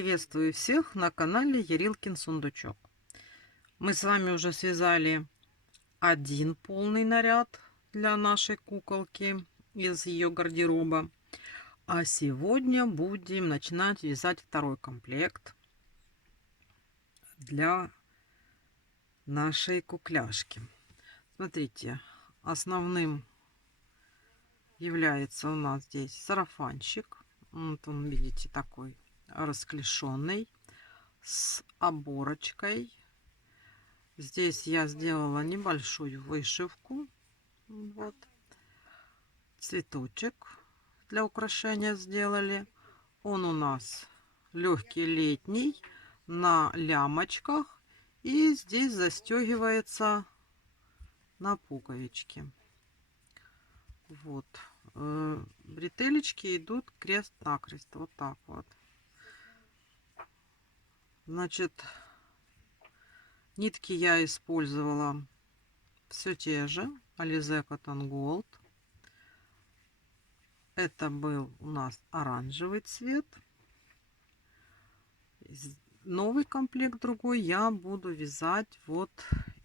Приветствую всех на канале Ярилкин Сундучок. Мы с вами уже связали один полный наряд для нашей куколки из ее гардероба. А сегодня будем начинать вязать второй комплект для нашей кукляшки. Смотрите, основным является у нас здесь сарафанчик. Вот он, видите, такой расклешенный, с оборочкой. Здесь я сделала небольшую вышивку. Вот. Цветочек для украшения сделали. Он у нас легкий летний, на лямочках. И здесь застегивается на пуговички. Вот. Бретелечки идут крест-накрест. Вот так вот. Значит, нитки я использовала все те же. Alize Cotton Gold. Это был у нас оранжевый цвет. Новый комплект другой я буду вязать вот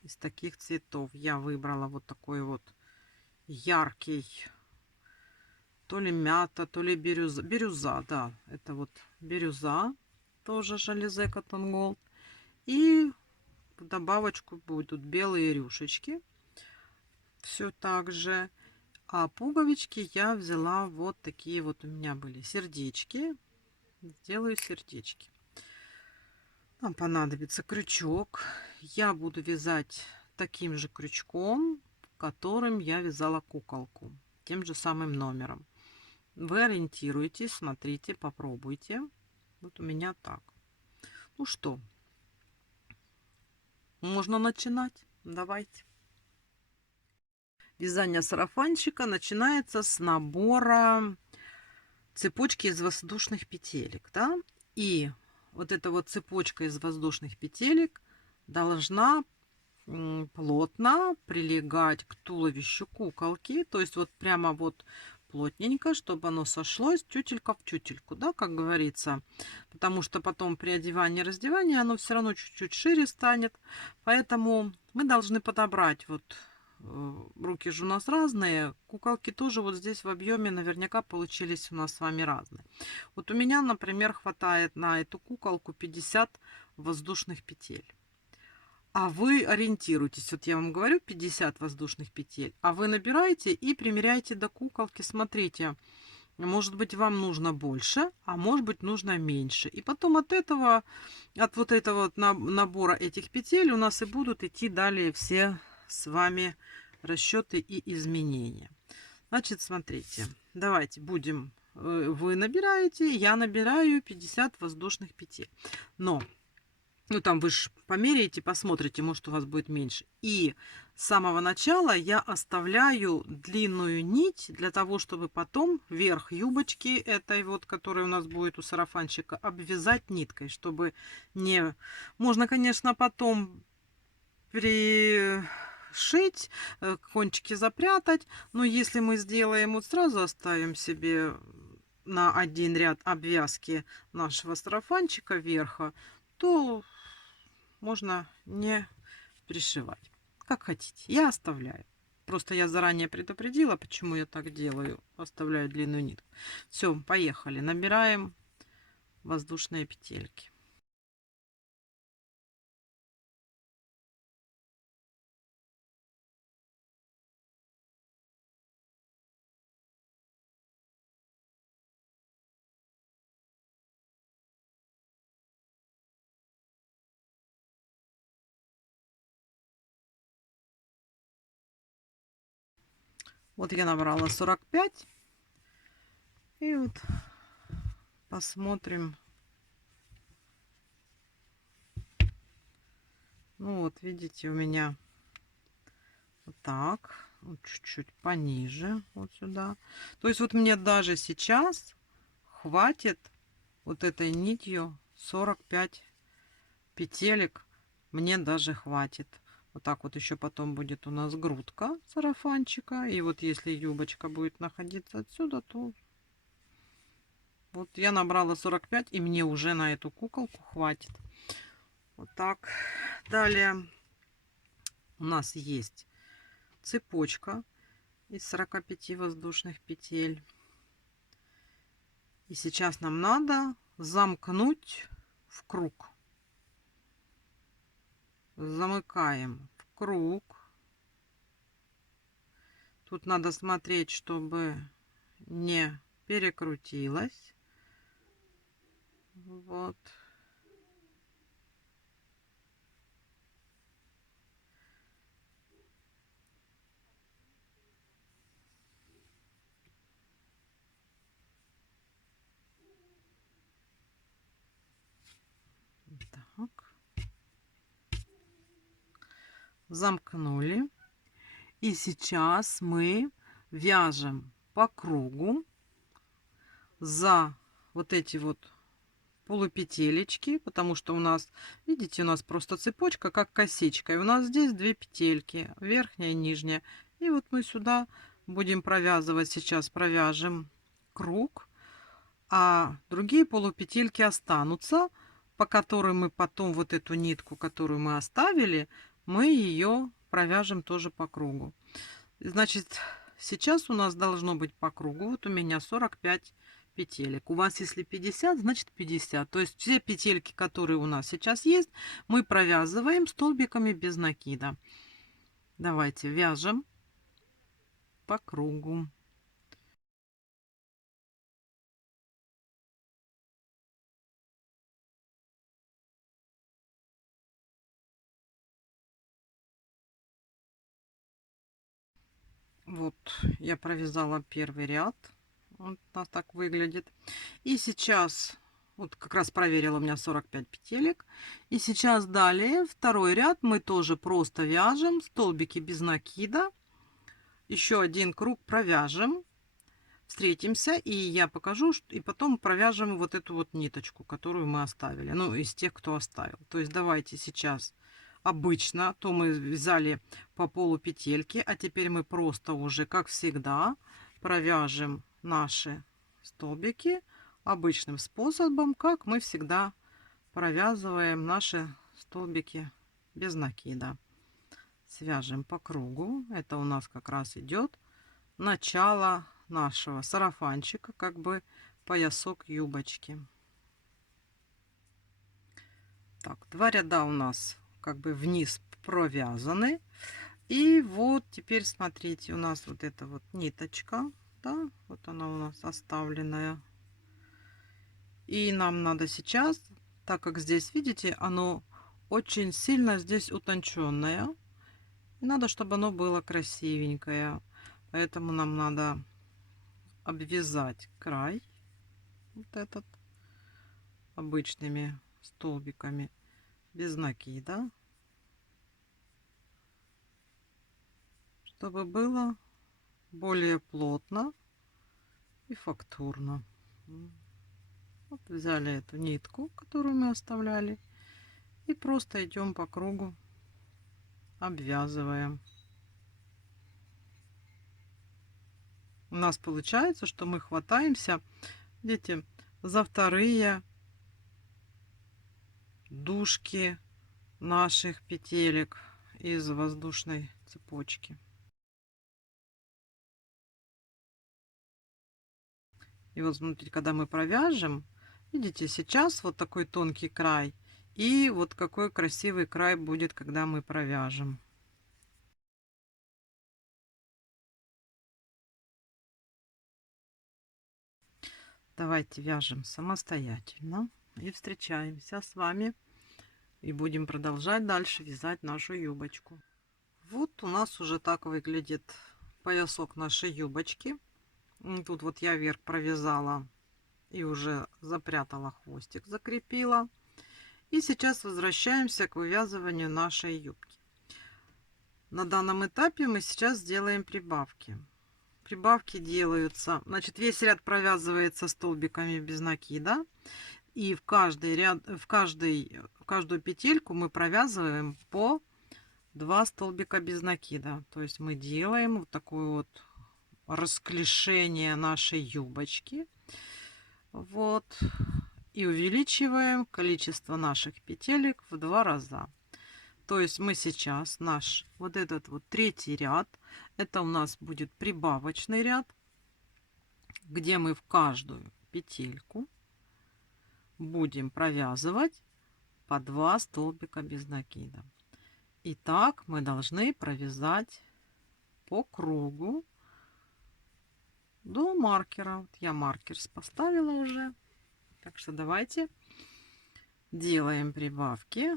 из таких цветов. Я выбрала вот такой вот яркий, то ли мята, то ли бирюза. Бирюза, да, это вот бирюза, тоже Alize Cotton Gold. И в добавочку будут белые рюшечки. Все так же. А пуговички я взяла вот такие вот, у меня были сердечки. Сделаю сердечки. Нам понадобится крючок. Я буду вязать таким же крючком, которым я вязала куколку, тем же самым номером. Вы ориентируйтесь, смотрите, попробуйте. Вот у меня так. Ну что, можно начинать? Давайте. Вязание сарафанчика начинается с набора цепочки из воздушных петелек, да? И вот эта вот цепочка из воздушных петелек должна плотно прилегать к туловищу куколки, то есть вот прямо вот плотненько, чтобы оно сошлось тютелька в тютельку, да, как говорится, потому что потом при одевании и раздевании оно все равно чуть-чуть шире станет, поэтому мы должны подобрать вот. Руки же у нас разные, куколки тоже вот здесь в объеме наверняка получились у нас с вами разные. Вот у меня, например, хватает на эту куколку 50 воздушных петель. А вы ориентируйтесь, вот я вам говорю 50 воздушных петель, а вы набираете и примеряете до куколки, смотрите, может быть вам нужно больше, а может быть нужно меньше. И потом от этого, от вот этого вот набора этих петель у нас и будут идти далее все с вами расчеты и изменения. Значит, смотрите, давайте будем, вы набираете, я набираю 50 воздушных петель. Но, ну там вы же померяете, посмотрите, может у вас будет меньше. И с самого начала я оставляю длинную нить для того, чтобы потом верх юбочки этой вот, которая у нас будет у сарафанчика, обвязать ниткой, чтобы не... Можно, конечно, потом пришить, кончики запрятать, но если мы сделаем, вот сразу оставим себе на один ряд обвязки нашего сарафанчика верха, то можно не пришивать. Как хотите. Я оставляю. Просто я заранее предупредила, почему я так делаю. Оставляю длинную нитку. Все, поехали. Набираем воздушные петельки. Вот я набрала 45. И вот посмотрим. Ну вот, видите, у меня вот так. Вот чуть-чуть пониже. Вот сюда. То есть вот мне даже сейчас хватит вот этой нитью 45 петелек. Мне даже хватит. Вот так вот еще потом будет у нас грудка сарафанчика. И вот если юбочка будет находиться отсюда, то Вот я набрала 45, и мне уже на эту куколку хватит. Вот так. Далее у нас есть цепочка из 45 воздушных петель. И сейчас нам надо замкнуть в круг. Замыкаем в круг. Тут надо смотреть, чтобы не перекрутилось. Вот. Так. Замкнули. И сейчас мы вяжем по кругу за вот эти вот полупетелечки, потому что у нас, видите, у нас просто цепочка как косичка, и у нас здесь 2 петельки, верхняя и нижняя. И вот мы сюда будем провязывать, сейчас провяжем круг, а другие полупетельки останутся, по которой мы потом вот эту нитку, которую мы оставили, мы ее провяжем тоже по кругу. Значит, сейчас у нас должно быть по кругу, вот у меня 45 петелек. У вас, если 50, значит 50. То есть все петельки, которые у нас сейчас есть, мы провязываем столбиками без накида. Давайте вяжем по кругу. Вот я провязала первый ряд. Вот у нас так выглядит. И сейчас, вот как раз проверила, у меня 45 петелек. И сейчас далее второй ряд мы тоже просто вяжем столбики без накида. Еще один круг провяжем. Встретимся, и я покажу, и потом провяжем вот эту вот ниточку, которую мы оставили. Ну, из тех, кто оставил. То есть давайте сейчас обычно, то мы вязали по полу петельки, а теперь мы просто уже, как всегда, провяжем наши столбики обычным способом, как мы всегда провязываем наши столбики без накида. Свяжем по кругу. Это у нас как раз идет начало нашего сарафанчика, как бы поясок юбочки. Так, 2 ряда у нас как бы вниз провязаны. И вот теперь смотрите, у нас вот эта вот ниточка, да, вот она у нас оставленная. И нам надо сейчас, так как здесь, видите, оно очень сильно здесь утонченное, и надо, чтобы оно было красивенькое. Поэтому нам надо обвязать край вот этот обычными столбиками без накида, чтобы было более плотно и фактурно. Вот взяли эту нитку, которую мы оставляли, и просто идем по кругу, обвязываем. У нас получается, что мы хватаемся, видите, за вторые дужки наших петелек из воздушной цепочки. И вот смотрите, когда мы провяжем, видите, сейчас вот такой тонкий край, и вот какой красивый край будет, когда мы провяжем. Давайте вяжем самостоятельно и встречаемся с вами, и будем продолжать дальше вязать нашу юбочку. Вот у нас уже так выглядит поясок нашей юбочки. Тут вот я вверх провязала и уже запрятала хвостик, закрепила. И сейчас возвращаемся к вывязыванию нашей юбки. На данном этапе мы сейчас сделаем прибавки. Прибавки делаются, значит, весь ряд провязывается столбиками без накида. И в каждый ряд, в каждую петельку мы провязываем по 2 столбика без накида. То есть мы делаем вот такое вот расклешение нашей юбочки. Вот. И увеличиваем количество наших петелек в 2 раза. То есть мы сейчас наш вот этот вот третий ряд, это у нас будет прибавочный ряд, где мы в каждую петельку будем провязывать по 2 столбика без накида. И так мы должны провязать по кругу до маркера. Вот я маркер поставила уже. Так что давайте делаем прибавки,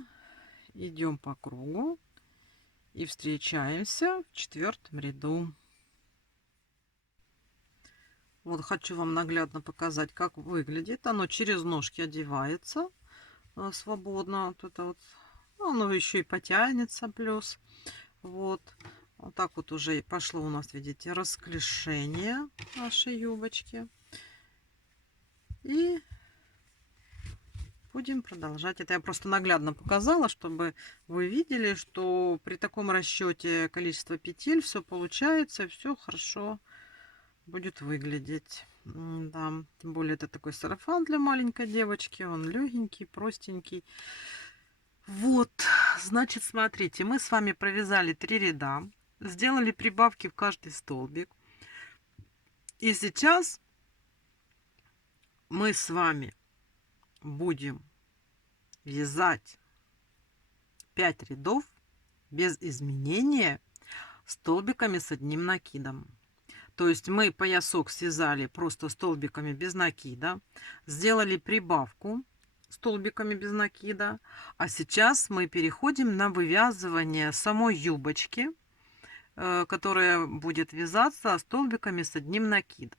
идем по кругу и встречаемся в 4-м ряду. Вот хочу вам наглядно показать, как выглядит. Оно через ножки одевается свободно. Вот это вот. Оно еще и потянется плюс. Вот. Вот так вот уже пошло у нас, видите, расклешение нашей юбочки. И будем продолжать. Это я просто наглядно показала, чтобы вы видели, что при таком расчете количества петель все получается, все хорошо будет выглядеть. Да, тем более это такой сарафан для маленькой девочки. Он легенький, простенький. Вот, значит, смотрите, мы с вами провязали 3 ряда, сделали прибавки в каждый столбик. И сейчас мы с вами будем вязать 5 рядов без изменения столбиками с одним накидом. То есть мы поясок связали просто столбиками без накида, сделали прибавку столбиками без накида, а сейчас мы переходим на вывязывание самой юбочки, которая будет вязаться столбиками с одним накидом.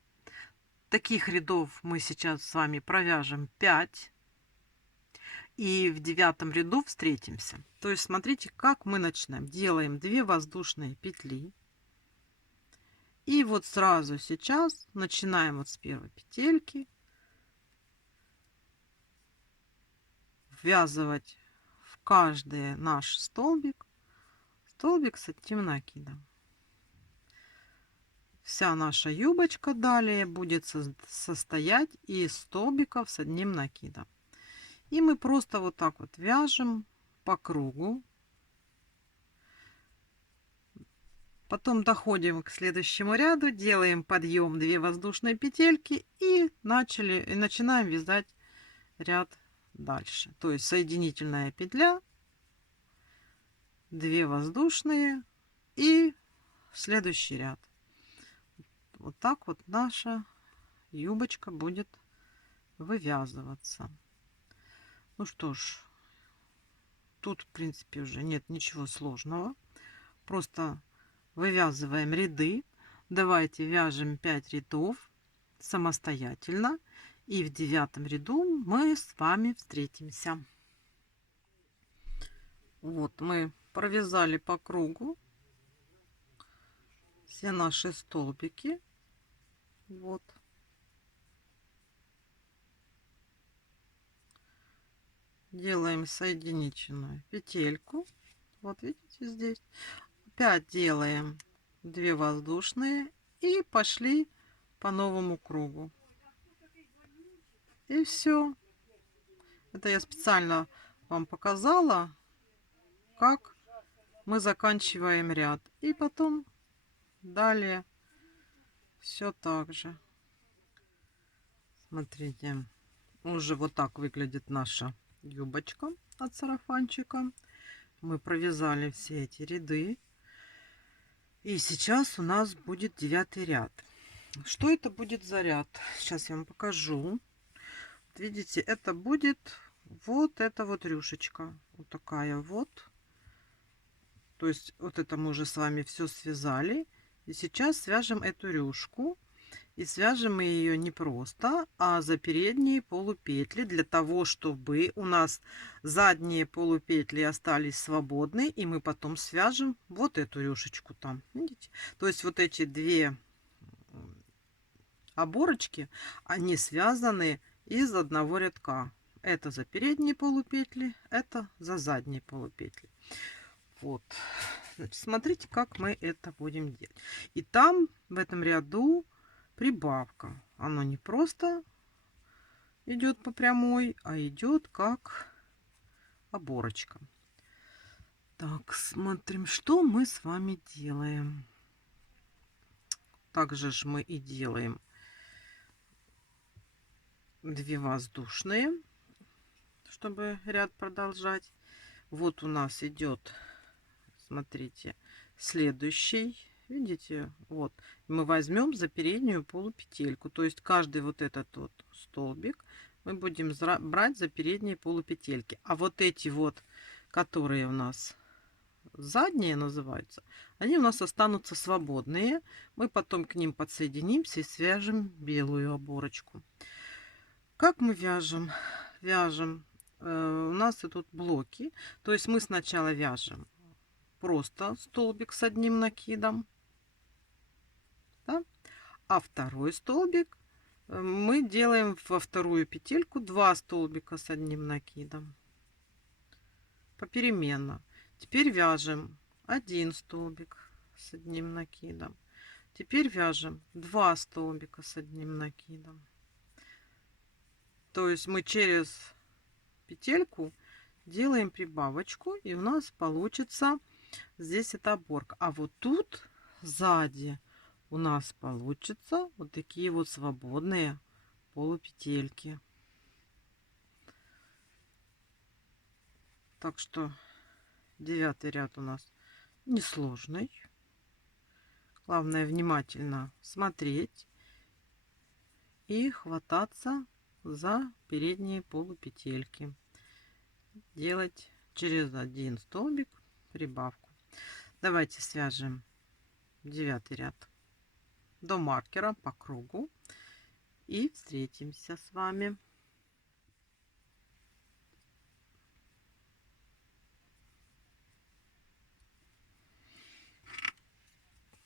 Таких рядов мы сейчас с вами провяжем 5. И в 9 ряду встретимся. То есть смотрите, как мы начинаем. Делаем 2 воздушные петли. И вот сразу сейчас начинаем вот с первой петельки ввязывать в каждый наш столбик с одним накидом. Вся наша юбочка далее будет состоять из столбиков с одним накидом. И мы просто вот так вот вяжем по кругу. Потом доходим к следующему ряду, делаем подъем 2 воздушные петельки и начинаем вязать ряд дальше. То есть соединительная петля, 2 воздушные и следующий ряд. Вот так вот наша юбочка будет вывязываться. Ну что ж, тут в принципе уже нет ничего сложного. Просто вывязываем ряды. Давайте вяжем 5 рядов самостоятельно. И в 9 ряду мы с вами встретимся. Вот мы провязали по кругу все наши столбики. Вот. Делаем соединительную петельку. Вот видите здесь. Опять делаем 2 воздушные и пошли по новому кругу. И все. Это я специально вам показала, как мы заканчиваем ряд. И потом далее все так же. Смотрите, уже вот так выглядит наша юбочка от сарафанчика. Мы провязали все эти ряды. И сейчас у нас будет 9 ряд. Что это будет за ряд? Сейчас я вам покажу. Вот видите, это будет вот эта вот рюшечка. Вот такая вот. То есть вот это мы уже с вами все связали. И сейчас свяжем эту рюшку. И свяжем мы ее не просто, а за передние полупетли, для того, чтобы у нас задние полупетли остались свободны, и мы потом свяжем вот эту рюшечку там. Видите? То есть вот эти 2 оборочки, они связаны из одного рядка. Это за передние полупетли, это за задние полупетли. Вот. Значит, смотрите, как мы это будем делать. И там в этом ряду прибавка. Оно не просто идет по прямой, а идет как оборочка. Так, смотрим, что мы с вами делаем. Также же мы и делаем 2 воздушные, чтобы ряд продолжать. Вот у нас идет, смотрите, следующий. Видите, вот мы возьмем за переднюю полупетельку, то есть каждый вот этот вот столбик мы будем брать за передние полупетельки, а вот эти вот, которые у нас задние называются, они у нас останутся свободные. Мы потом к ним подсоединимся и свяжем белую оборочку. Как мы вяжем? Вяжем. У нас идут блоки. То есть мы сначала вяжем просто столбик с одним накидом. Да? А второй столбик мы делаем во вторую петельку 2 столбика с одним накидом. Попеременно. Теперь вяжем 1 столбик с одним накидом. Теперь вяжем 2 столбика с одним накидом. То есть мы через петельку делаем прибавочку, и у нас получится здесь эта оборка. А вот тут сзади у нас получится вот такие вот свободные полупетельки. Так что 9 ряд у нас несложный. Главное внимательно смотреть и хвататься за передние полупетельки. Делать через 1 столбик прибавку. Давайте свяжем 9 ряд до маркера по кругу и встретимся с вами.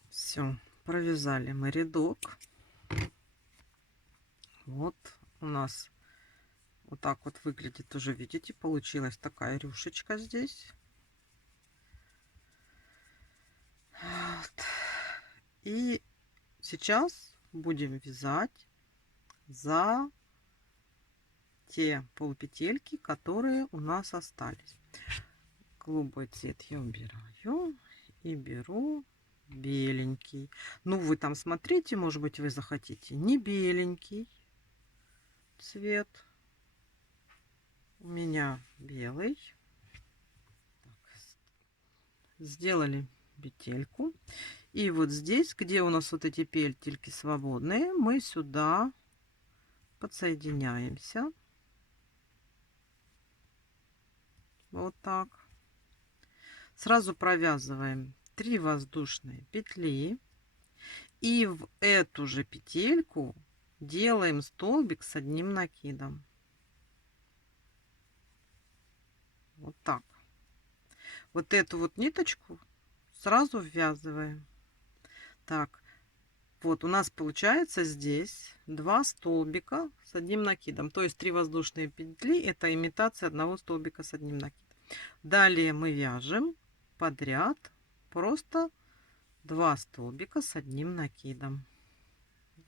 Все, провязали мы рядок. Вот у нас вот так вот выглядит, уже видите, получилась такая рюшечка здесь. Вот. И сейчас будем вязать за те полупетельки, которые у нас остались. Голубой цвет я убираю и беру беленький. Ну, вы там смотрите, может быть, вы захотите не беленький цвет. У меня белый. Так, сделали петельку. И вот здесь, где у нас вот эти петельки свободные, мы сюда подсоединяемся. Вот так. Сразу провязываем 3 воздушные петли. И в эту же петельку делаем столбик с одним накидом. Вот так. Вот эту вот ниточку сразу ввязываем. Так, вот у нас получается здесь 2 столбика с одним накидом. То есть 3 воздушные петли — это имитация одного столбика с одним накидом. Далее мы вяжем подряд просто 2 столбика с одним накидом.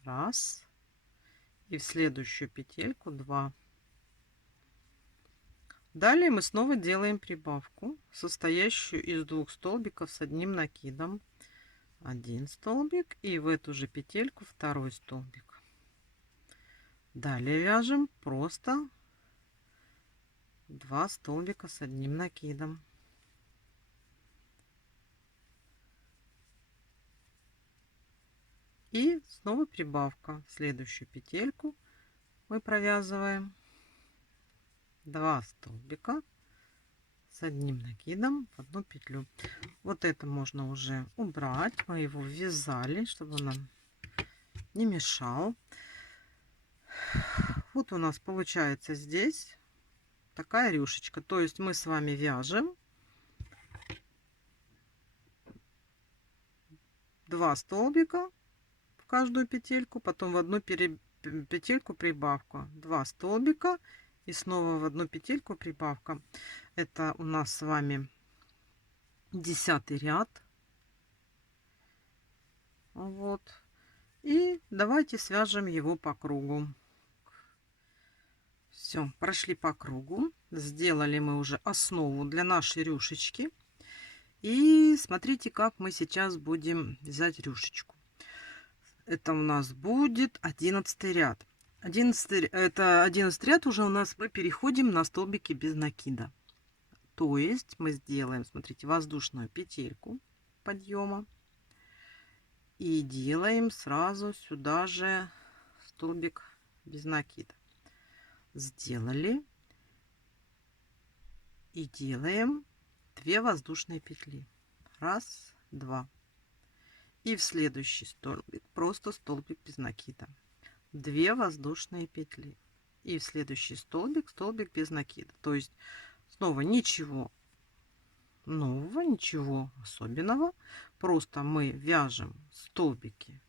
Раз. И в следующую петельку 2. Далее мы снова делаем прибавку, состоящую из 2 столбиков с одним накидом. 1 столбик, и в эту же петельку 2 столбик. Далее вяжем просто 2 столбика с одним накидом. И снова прибавка. В следующую петельку мы провязываем 2 столбика с одним накидом в одну петлю. Вот это можно уже убрать. Мы его ввязали, чтобы он нам не мешал. Вот у нас получается здесь такая рюшечка. То есть мы с вами вяжем 2 столбика в каждую петельку, потом в одну петельку прибавку, 2 столбика и снова в одну петельку прибавка. Это у нас с вами 10 ряд. Вот. И давайте свяжем его по кругу. Все, прошли по кругу. Сделали мы уже основу для нашей рюшечки. И смотрите, как мы сейчас будем вязать рюшечку. Это у нас будет 11 ряд. 11 ряд уже у нас, мы переходим на столбики без накида. То есть мы сделаем, смотрите, воздушную петельку подъема. И делаем сразу сюда же столбик без накида. Сделали. И делаем 2 воздушные петли. Раз, два. И в следующий столбик просто столбик без накида. 2 воздушные петли. И в следующий столбик столбик без накида. То есть снова ничего нового, ничего особенного. Просто мы вяжем столбики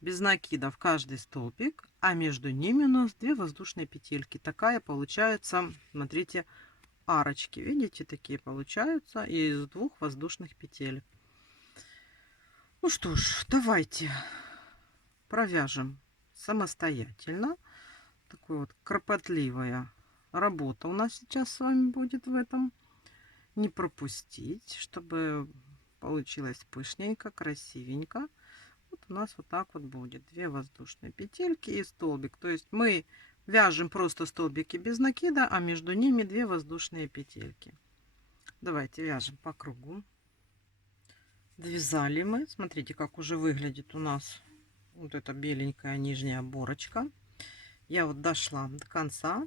без накида в каждый столбик, а между ними у нас 2 воздушные петельки. Такая получается, смотрите, арочки. Видите, такие получаются из 2 воздушных петель. Ну что ж, давайте провяжем самостоятельно. Такая вот кропотливая работа у нас сейчас с вами будет в этом. Не пропустить, чтобы получилось пышненько, красивенько. Вот у нас вот так вот будет 2 воздушные петельки и столбик. То есть мы вяжем просто столбики без накида, а между ними 2 воздушные петельки. Давайте вяжем по кругу. Довязали мы. Смотрите, как уже выглядит у нас вот эта беленькая нижняя оборочка. Я вот дошла до конца.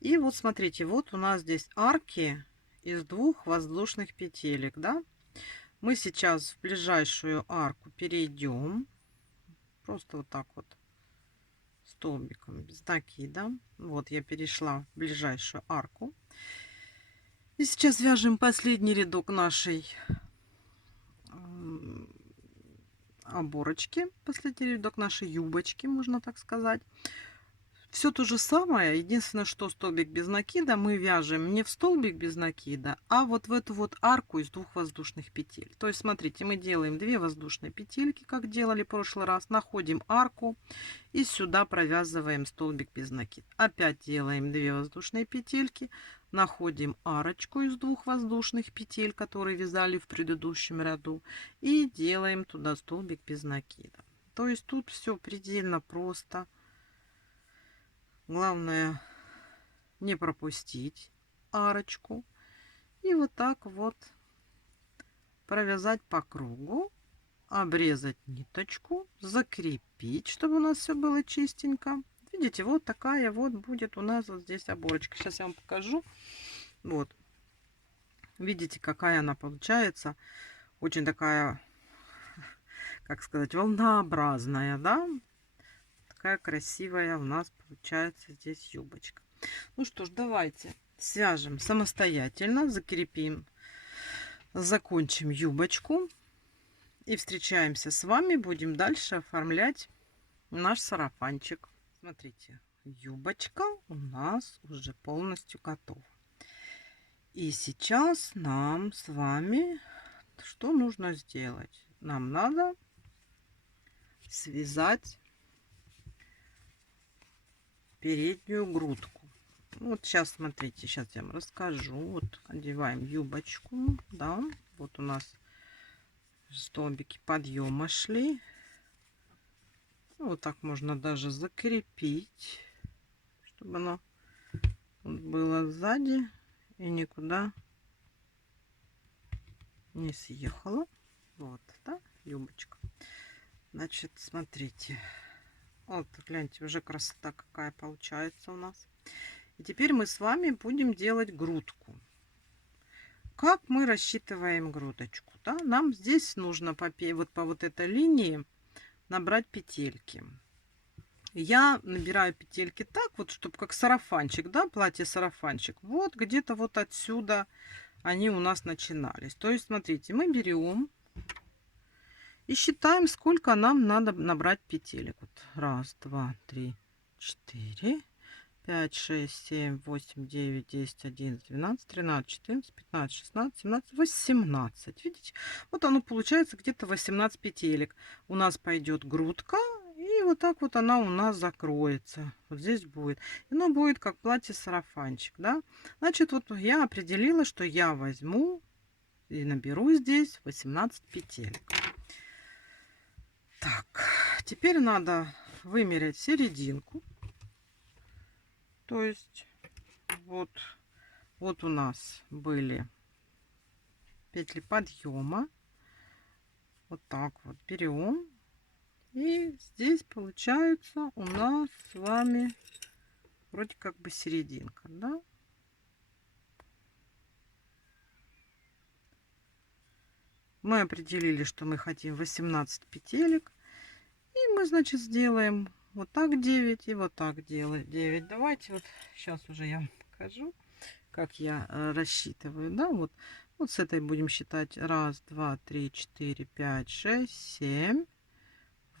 И вот смотрите, вот у нас здесь арки из 2 воздушных петелек, да? Мы сейчас в ближайшую арку перейдем. Просто вот так вот столбиком без накида. Вот я перешла в ближайшую арку. И сейчас вяжем последний рядок нашей оборочки, последний рядок нашей юбочки, можно так сказать. Все то же самое, единственное, что столбик без накида мы вяжем не в столбик без накида, а вот в эту вот арку из 2 воздушных петель. То есть смотрите, мы делаем 2 воздушные петельки, как делали в прошлый раз, находим арку и сюда провязываем столбик без накида. Опять делаем 2 воздушные петельки, находим арочку из 2 воздушных петель, которые вязали в предыдущем ряду, и делаем туда столбик без накида. То есть тут все предельно просто. Главное не пропустить арочку. И вот так вот провязать по кругу, обрезать ниточку, закрепить, чтобы у нас все было чистенько. Видите, вот такая вот будет у нас вот здесь оборочка. Сейчас я вам покажу. Вот. Видите, какая она получается. Очень такая, как сказать, волнообразная, да? Такая красивая у нас получается здесь юбочка. Ну что ж, давайте свяжем самостоятельно, закрепим, закончим юбочку и встречаемся с вами. Будем дальше оформлять наш сарафанчик. Смотрите, юбочка у нас уже полностью готова. И сейчас нам с вами что нужно сделать? Нам надо связать переднюю грудку. Вот сейчас смотрите, сейчас я вам расскажу. Вот одеваем юбочку, да, вот у нас столбики подъема шли. Вот так можно даже закрепить, чтобы оно было сзади и никуда не съехало. Вот, да, юбочка. Значит, смотрите. Вот, гляньте, уже красота какая получается у нас. И теперь мы с вами будем делать грудку. Как мы рассчитываем грудочку? Да? Нам здесь нужно по вот этой линии набрать петельки. Я набираю петельки так, вот, чтобы как сарафанчик, да, платье-сарафанчик. Вот где-то вот отсюда они у нас начинались. То есть, смотрите, мы берем и считаем, сколько нам надо набрать петелек. Вот, раз, два, три, 4, 5, 6, 7, 8, 9, 10, 11, 12, 13, 14, 15, 16, 17, 18. Видите? Вот оно получается где-то 18 петелек. У нас пойдет грудка. И вот так вот она у нас закроется. Вот здесь будет. И оно будет как платье-сарафанчик, да. Значит, вот я определила, что я возьму и наберу здесь 18 петелек. Так, теперь надо вымерять серединку. То есть вот у нас были петли подъема. Вот так вот берем. И здесь получается у нас с вами вроде как бы серединка, да? Мы определили, что мы хотим 18 петелек. И мы, значит, сделаем вот так 9 и вот так делать 9. Давайте вот сейчас уже я вам покажу, как я рассчитываю, да, вот с этой будем считать 1, 2, 3, 4, 5, 6, 7,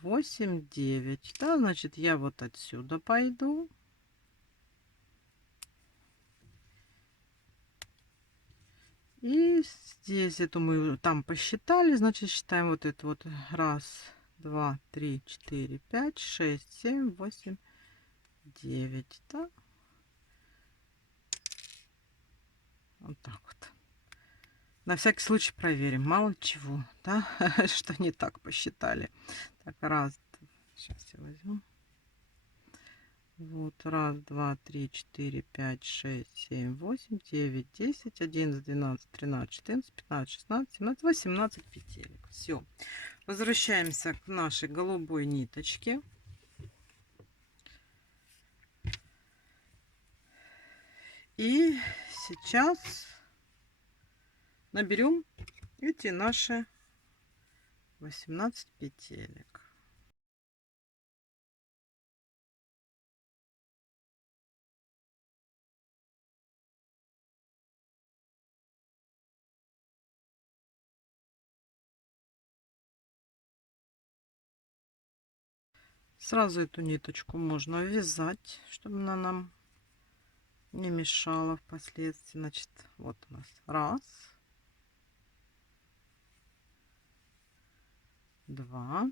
8, 9, да, значит, я вот отсюда пойду. И здесь эту мы там посчитали, значит, считаем вот это вот 1, 2, 3, 4, 5, 6, 7, 8, 9, да. Вот так вот. На всякий случай проверим, мало чего, да, что не так посчитали. Так, сейчас я возьму. Вот, 1, 2, 3, 4, 5, 6, 7, 8, 9, 10, 11, 12, 13, 14, 15, 16, 17, 18 петелек. Все. Возвращаемся к нашей голубой ниточке. И сейчас наберем эти наши 18 петелек. Сразу эту ниточку можно вязать, чтобы она нам не мешала впоследствии. Значит, вот у нас 1, 2,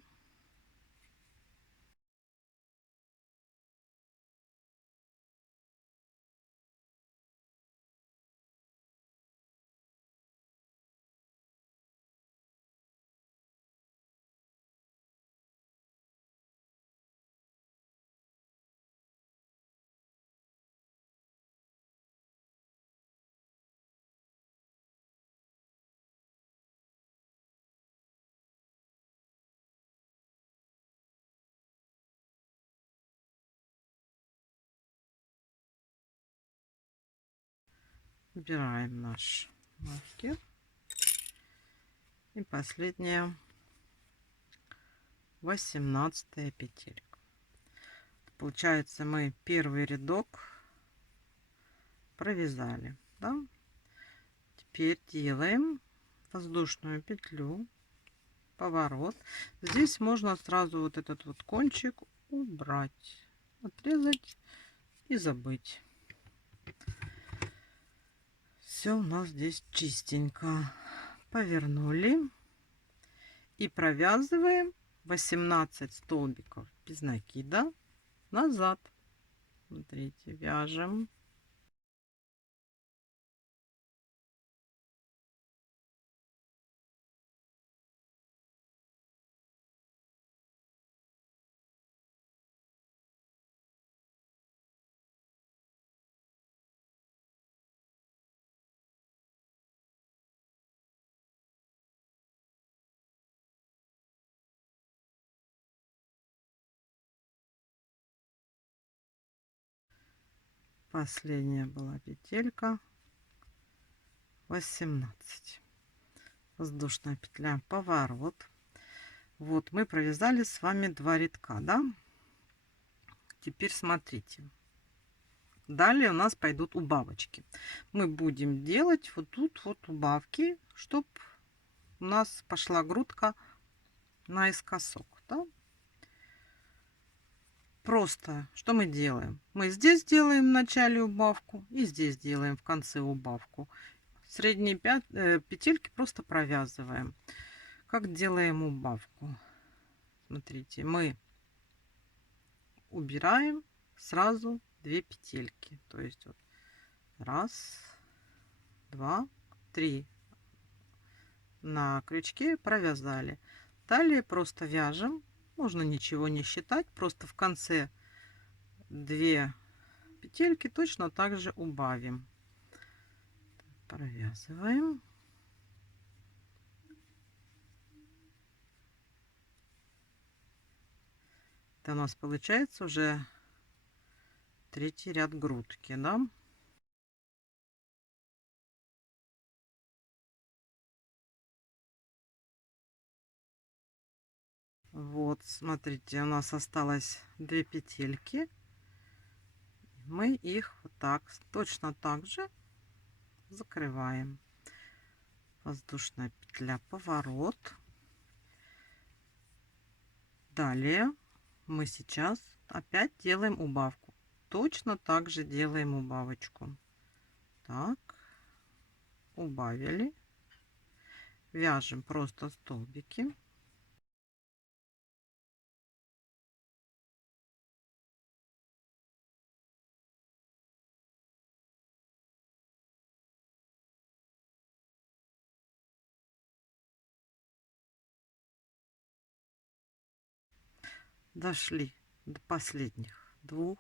убираем наш маркер. И последняя 18 петелька. Получается, мы первый рядок провязали, да? Теперь делаем воздушную петлю, поворот. Здесь можно сразу вот этот вот кончик убрать, отрезать и забыть. Все у нас здесь чистенько. Повернули и провязываем 18 столбиков без накида назад. Смотрите, вяжем. Последняя была петелька 18, воздушная петля, поворот. Вот мы провязали с вами 2 рядка, да? Теперь смотрите, далее у нас пойдут убавочки. Мы будем делать вот тут вот убавки, чтобы у нас пошла грудка наискосок, да? Просто что мы делаем? Мы здесь делаем в начале убавку и здесь делаем в конце убавку. Средние петельки просто провязываем. Как делаем убавку? Смотрите, мы убираем сразу 2 петельки. То есть вот раз, два, три. На крючке провязали. Далее просто вяжем. Можно ничего не считать. Просто в конце 2 петельки точно так же убавим. Провязываем. Это у нас получается уже 3-й ряд грудки, да? Вот, смотрите, у нас осталось 2 петельки. Мы их вот так, точно так же закрываем. Воздушная петля, поворот. Далее мы сейчас опять делаем убавку. Точно так же делаем убавочку. Так, убавили. Вяжем просто столбики. Дошли до последних 2.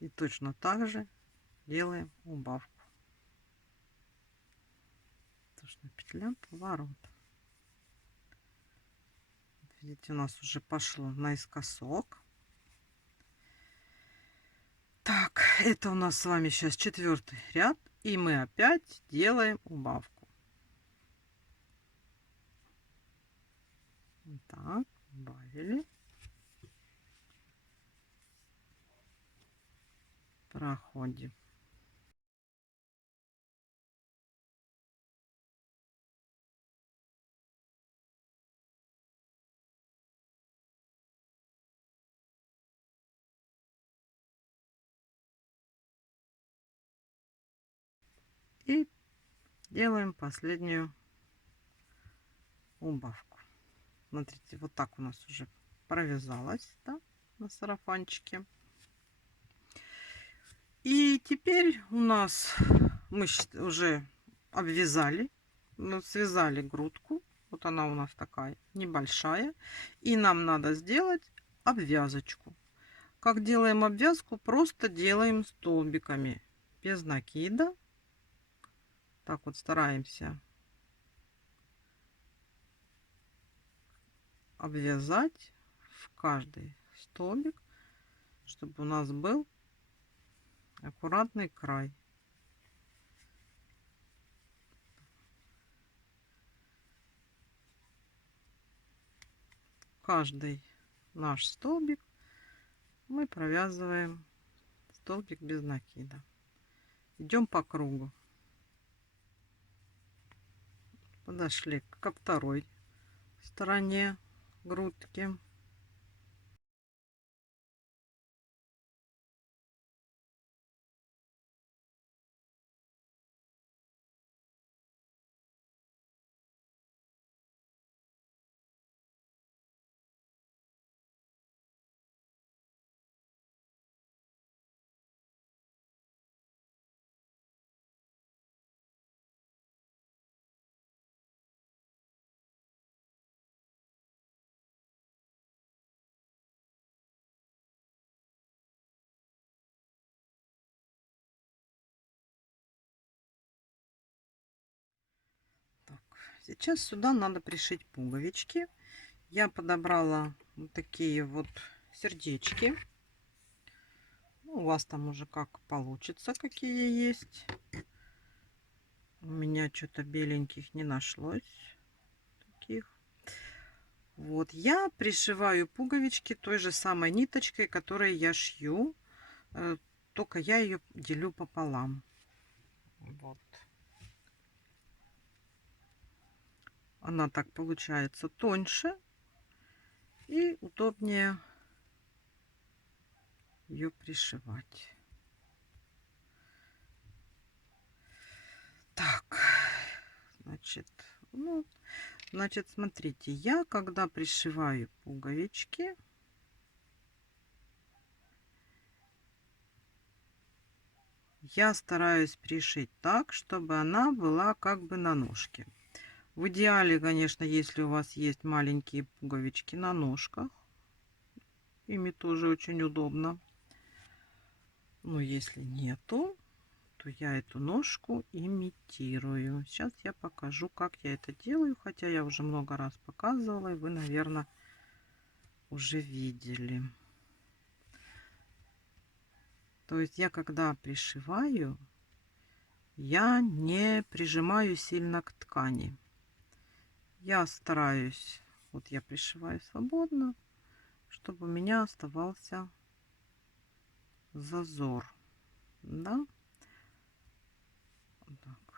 И точно так же делаем убавку. Воздушная петля, поворот. Видите, у нас уже пошло наискосок. Так, это у нас с вами сейчас 4-й ряд, и мы опять делаем убавку. Так, убавили. Проходим. И делаем последнюю убавку. Смотрите, вот так у нас уже провязалась, да, на сарафанчике. И теперь у нас мы уже обвязали, связали грудку. Вот она у нас такая небольшая. И нам надо сделать обвязочку. Как делаем обвязку? Просто делаем столбиками без накида. Так вот стараемся обвязать в каждый столбик, чтобы у нас был аккуратный край. Каждый наш столбик мы провязываем столбик без накида. Идем по кругу. Подошли ко второй стороне грудки. Так, сейчас сюда надо пришить пуговички. Я подобрала вот такие вот сердечки. Ну, у вас там уже как получится, какие есть. У меня что-то беленьких не нашлось. Таких. Вот, я пришиваю пуговички той же самой ниточкой, которой я шью. Только я ее делю пополам. Вот. Она так получается тоньше и удобнее ее пришивать. Так, значит, ну, Значит, смотрите, я когда пришиваю пуговички, я стараюсь пришить так, чтобы она была как бы на ножке. В идеале, конечно, если у вас есть маленькие пуговички на ножках, ими тоже очень удобно. Но если нету, то я эту ножку имитирую. Сейчас я покажу, как я это делаю, хотя я уже много раз показывала, и вы, наверное, уже видели. То есть я когда пришиваю, я не прижимаю сильно к ткани. Я стараюсь, вот я пришиваю свободно, чтобы у меня оставался зазор. Да? Вот так.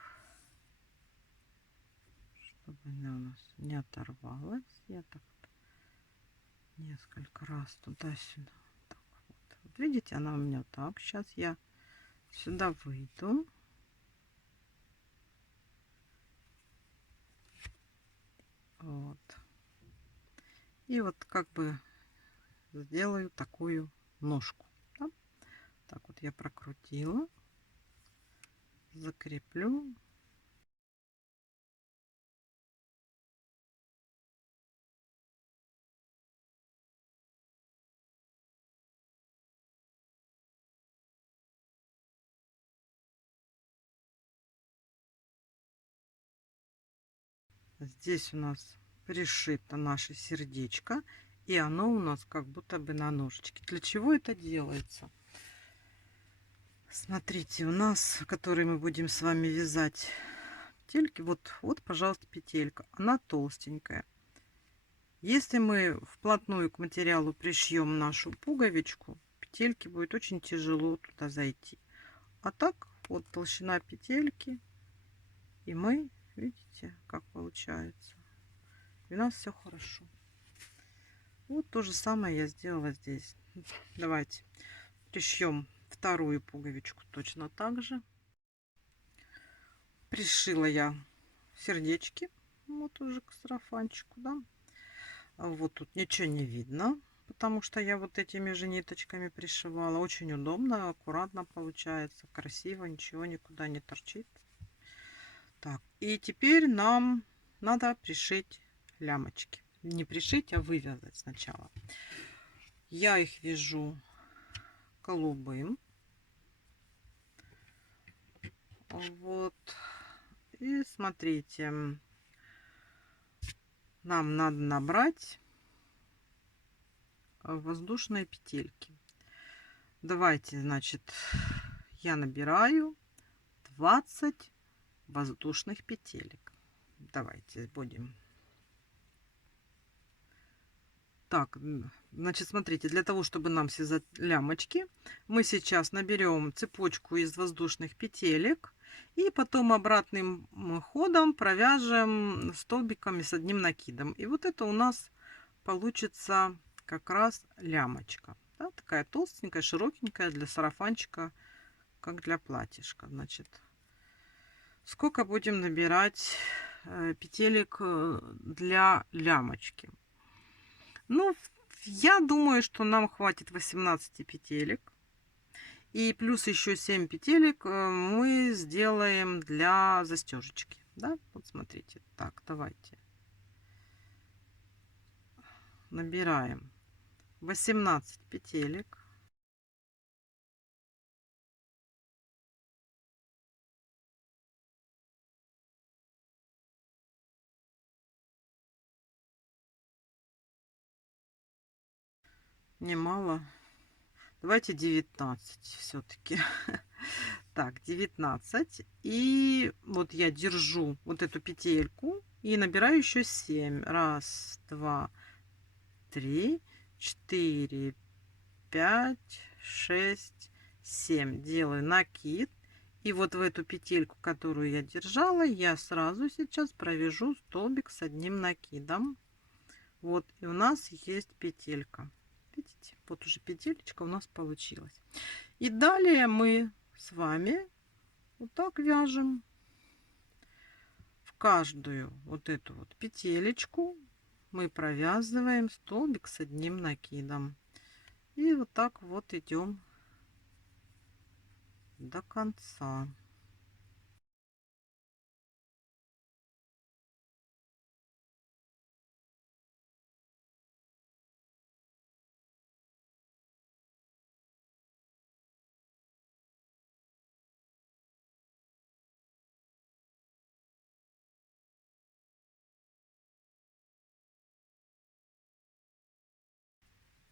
Чтобы она у нас не оторвалась. Я так несколько раз туда-сюда. Так вот. Вот видите, она у меня так. Сейчас я сюда выйду. Вот. И вот как бы сделаю такую ножку. Да? Так вот я прокрутила. Закреплю. Здесь у нас пришито наше сердечко, и оно у нас как будто бы на ножичке. Для чего это делается? Смотрите, у нас, который мы будем с вами вязать петельки, вот, пожалуйста, петелька, она толстенькая. Если мы вплотную к материалу пришьем нашу пуговичку, петельке будет очень тяжело туда зайти. А так, вот толщина петельки, и мы, видите, как получается. И у нас все хорошо. Вот то же самое я сделала здесь. Давайте пришьем вторую пуговичку точно так же. Пришила я сердечки, вот уже к сарафанчику, да. Вот тут ничего не видно, потому что я вот этими же ниточками пришивала. Очень удобно, аккуратно получается, красиво, ничего никуда не торчит. Так, и теперь нам надо пришить лямочки. Не пришить, а вывязать сначала. Я их вяжу голубым. Вот. И смотрите, нам надо набрать воздушные петельки. Давайте, значит, я набираю 20 воздушных петелек. Давайте будем. Так, значит, смотрите, для того, чтобы нам связать лямочки, мы сейчас наберем цепочку из воздушных петелек и потом обратным ходом провяжем столбиками с одним накидом. И вот это у нас получится как раз лямочка. Да, такая толстенькая, широкенькая для сарафанчика, как для платьишка. Значит, сколько будем набирать петелек для лямочки? Ну, я думаю, что нам хватит 18 петелек. И плюс еще 7 петелек мы сделаем для застежечки. Да, вот смотрите. Так, давайте. Набираем 18 петелек. Немало. Давайте 19 все-таки. Так, 19. И вот я держу вот эту петельку и набираю еще 7. Раз, два, три, четыре, 5, 6, 7. Делаю накид. И вот в эту петельку, которую я держала, я сразу сейчас провяжу столбик с одним накидом. Вот, и у нас есть петелька. Видите, вот уже петелечка у нас получилась. И далее мы с вами вот так вяжем. каждую вот эту вот петелечку мы провязываем столбик с одним накидом. И вот так вот идем до конца.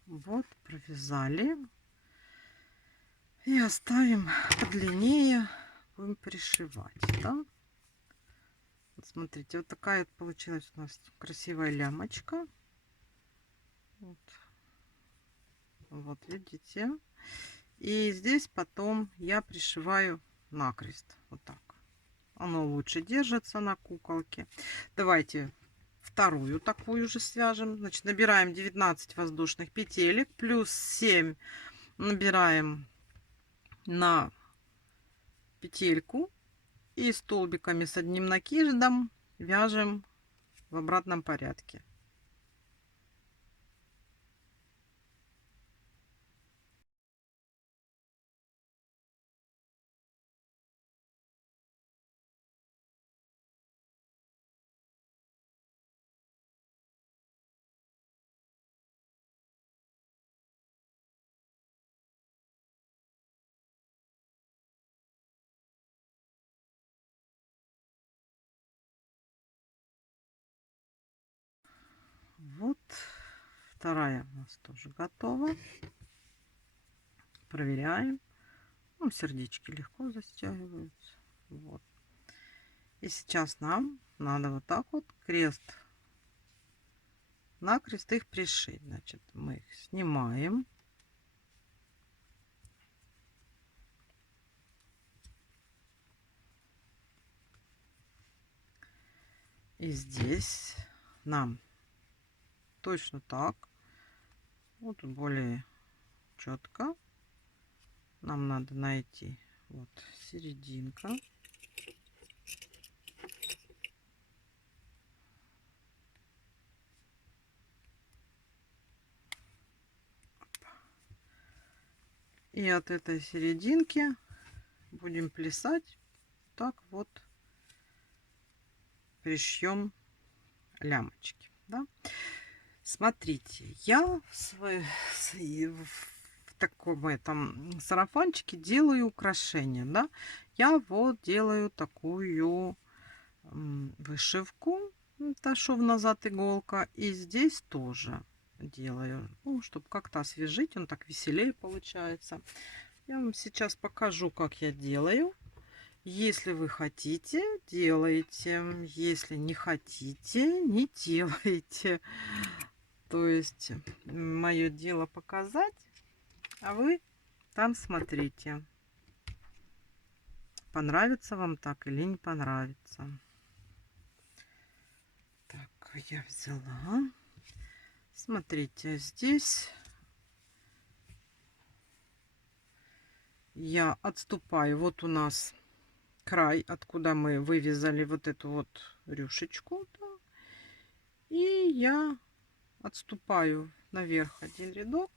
Вот, провязали. И оставим подлиннее, будем пришивать, да? Вот смотрите, вот такая вот получилась у нас красивая лямочка. Вот, вот видите. И здесь потом я пришиваю накрест. Вот так. Оно лучше держится на куколке. Давайте вторую такую же свяжем. Значит, набираем 19 воздушных петелек. Плюс 7 набираем на петельку. И столбиками с одним накидом вяжем в обратном порядке. Вот вторая у нас тоже готова. Проверяем. Ну, сердечки легко застегиваются. Вот. И сейчас нам надо вот так вот крест накрест их пришить. Значит, мы их снимаем. И здесь нам точно так. Вот более четко. Нам надо найти вот серединка. И от этой серединки будем плясать. Так вот пришьем лямочки. Да? Смотрите, я в таком этом сарафанчике делаю украшения. Да? Я вот делаю такую вышивку. Это шов назад иголка. И здесь тоже делаю, ну, чтобы как-то освежить, он так веселее получается. Я вам сейчас покажу, как я делаю. Если вы хотите, делайте. Если не хотите, не делайте. То есть мое дело показать, а вы там смотрите, понравится вам так или не понравится. Так, я взяла. Смотрите, здесь я отступаю. Вот у нас край, откуда мы вывязали вот эту вот рюшечку. Да? И я отступаю наверх один рядок.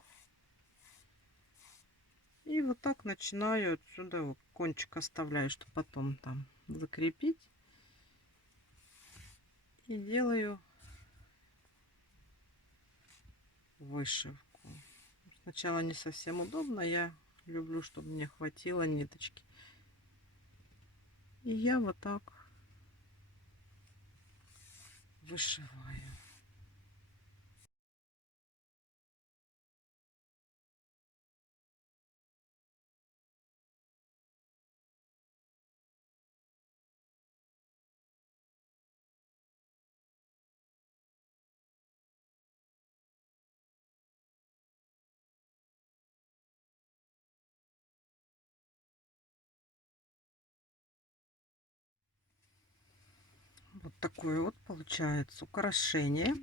И вот так начинаю отсюда вот кончик оставляю, чтобы потом там закрепить. И делаю вышивку. Сначала не совсем удобно. Я люблю, чтобы мне хватило ниточки. И я вот так вышиваю. Вот такое вот получается украшение.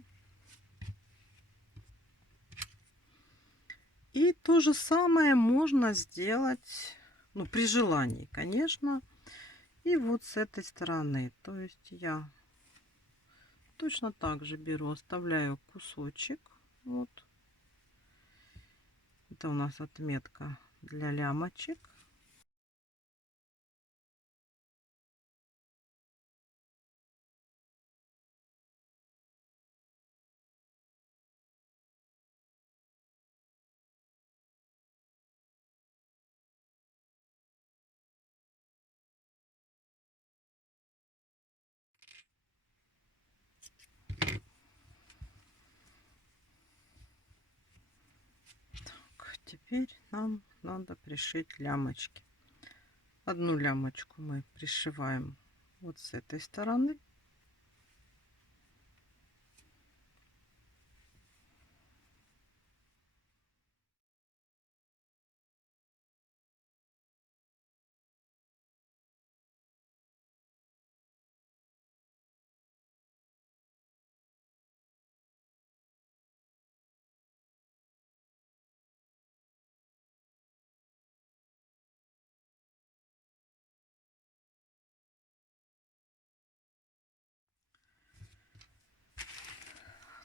И то же самое можно сделать, ну, при желании, конечно, И вот с этой стороны. То есть я точно так же беру, оставляю кусочек. Вот. Это у нас отметка для лямочек. Так, теперь нам надо пришить лямочки. Одну лямочку мы пришиваем вот с этой стороны.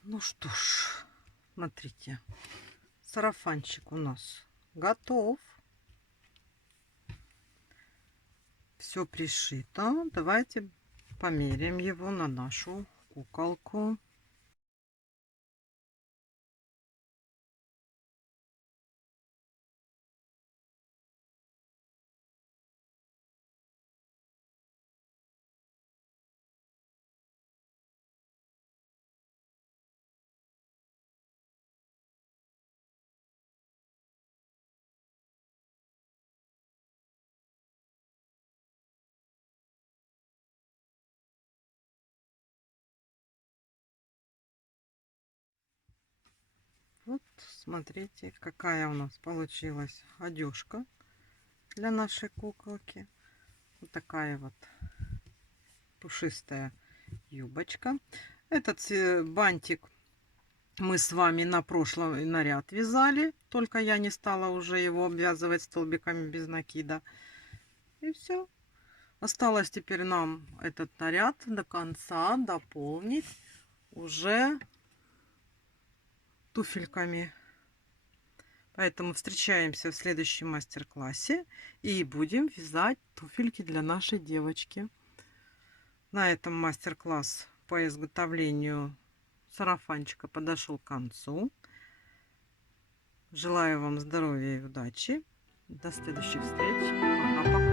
Ну что ж, смотрите, сарафанчик у нас готов. Все пришито. Давайте померяем его на нашу куколку. Вот смотрите, какая у нас получилась одежка для нашей куколки. Вот такая вот пушистая юбочка. Этот бантик мы с вами на прошлый наряд вязали, только я не стала уже его обвязывать столбиками без накида. И все. Осталось теперь нам этот наряд до конца дополнить уже туфельками. Поэтому встречаемся в следующем мастер-классе и будем вязать туфельки для нашей девочки. На этом мастер-класс по изготовлению сарафанчика подошел к концу. Желаю вам здоровья и удачи. До следующих встреч. Пока-пока.